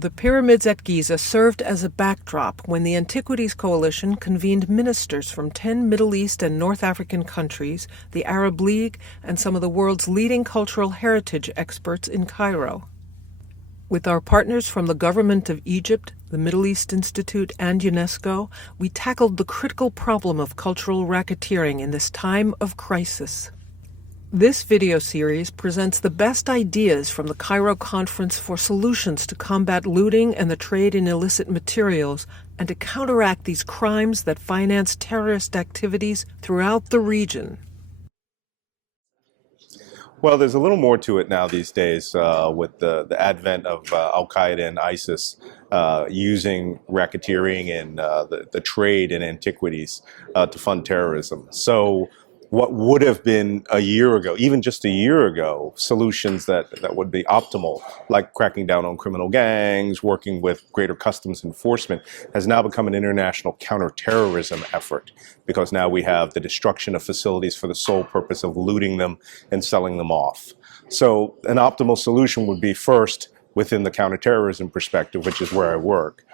The pyramids at Giza served as a backdrop when the Antiquities Coalition convened ministers from 10 Middle East and North African countries, the Arab League, and some of the world's leading cultural heritage experts in Cairo. With our partners from the government of Egypt, the Middle East Institute, and UNESCO, we tackled the critical problem of cultural racketeering in this time of crisis. This video series presents the best ideas from the Cairo Conference for solutions to combat looting and the trade in illicit materials, and to counteract these crimes that finance terrorist activities throughout the region. Well, there's a little more to it now these days with the advent of Al-Qaeda and ISIS using racketeering and the trade in antiquities to fund terrorism. So what would have been a year ago, even just a year ago, solutions that would be optimal, like cracking down on criminal gangs, working with greater customs enforcement, has now become an international counterterrorism effort, because now we have the destruction of facilities for the sole purpose of looting them and selling them off. So an optimal solution would be, first, within the counterterrorism perspective, which is where I work,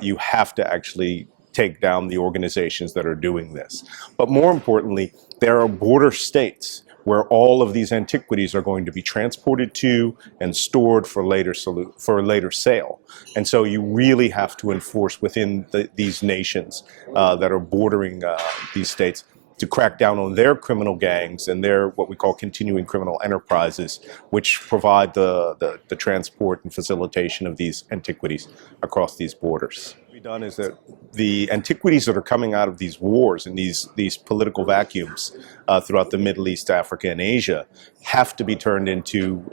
you have to actually take down the organizations that are doing this. But more importantly, there are border states where all of these antiquities are going to be transported to and stored for later sale. And so you really have to enforce within these nations that are bordering these states to crack down on their criminal gangs and their what we call continuing criminal enterprises, which provide the transport and facilitation of these antiquities across these borders. What we've done is that the antiquities that are coming out of these wars and these political vacuums throughout the Middle East, Africa, and Asia have to be turned into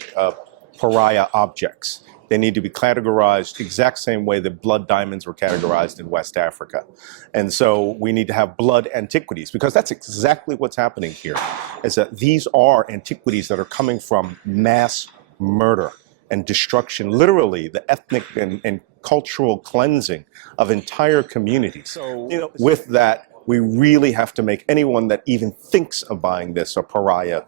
pariah objects. They need to be categorized the exact same way that blood diamonds were categorized in West Africa. And so we need to have blood antiquities, because that's exactly what's happening here, is that these are antiquities that are coming from mass murder and destruction, literally the ethnic and cultural cleansing of entire communities. So, with that, we really have to make anyone that even thinks of buying this a pariah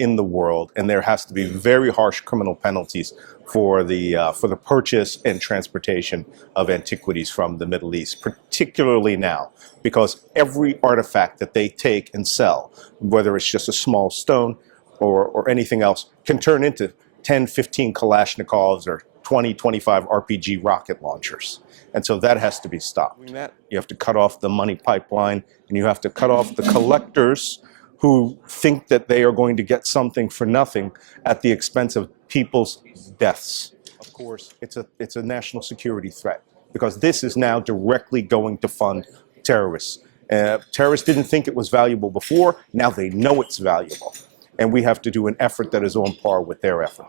in the world, and there has to be very harsh criminal penalties for the purchase and transportation of antiquities from the Middle East, particularly now, because every artifact that they take and sell, whether it's just a small stone or anything else, can turn into 10, 15 Kalashnikovs or 20, 25 RPG rocket launchers. And so that has to be stopped. You have to cut off the money pipeline, and you have to cut off the collectors who think that they are going to get something for nothing at the expense of people's deaths. Of course, it's a national security threat, because this is now directly going to fund terrorists. Terrorists didn't think it was valuable before. Now they know it's valuable. And we have to do an effort that is on par with their effort.